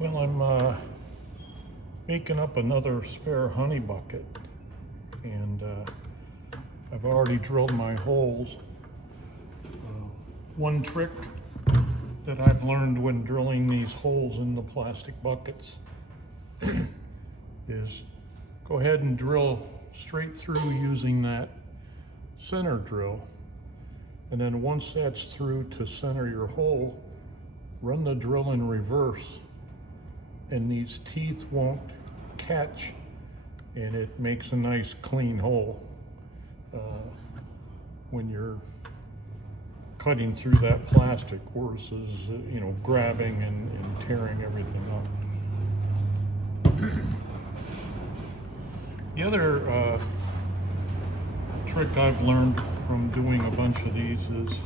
Well, I'm making up another spare honey bucket, and I've already drilled my holes. One trick that I've learned when drilling these holes in the plastic buckets is go ahead and drill straight through using that center drill, and then once that's through to center your hole, run the drill in reverse, and these teeth won't catch, and it makes a nice clean hole when you're cutting through that plastic versus grabbing and tearing everything up. The other trick I've learned from doing a bunch of these is,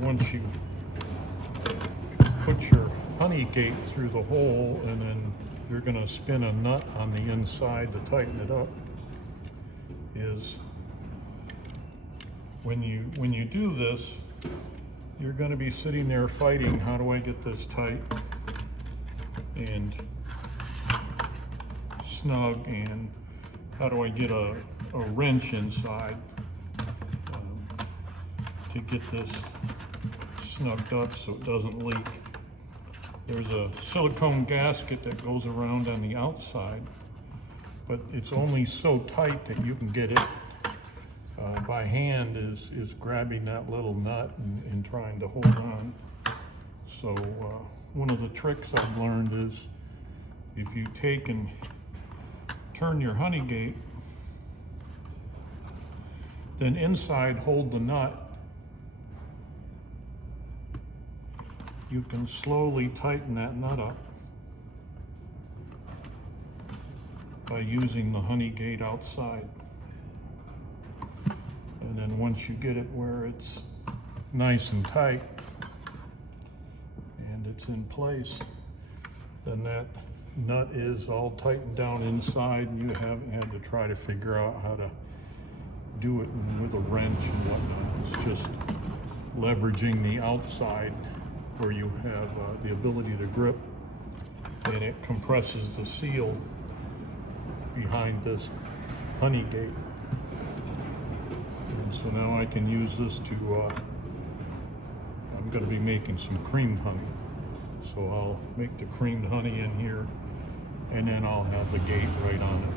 once you put your honey gate through the hole, and then you're going to spin a nut on the inside to tighten it up, is when you do this, you're going to be sitting there fighting, how do I get this tight and snug, and how do I get a wrench inside to get this snugged up so it doesn't leak. There's a silicone gasket that goes around on the outside, but it's only so tight that you can get it by hand is grabbing that little nut and trying to hold on. So one of the tricks I've learned is, if you take and turn your honey gate, then inside hold the nut, you can slowly tighten that nut up by using the honey gate outside. And then once you get it where it's nice and tight and it's in place, then that nut is all tightened down inside, and you haven't had to try to figure out how to do it with a wrench and whatnot. It's just leveraging the outside where you have the ability to grip, and it compresses the seal behind this honey gate. And so now I can use this to, I'm going to be making some creamed honey. So I'll make the creamed honey in here, and then I'll have the gate right on it.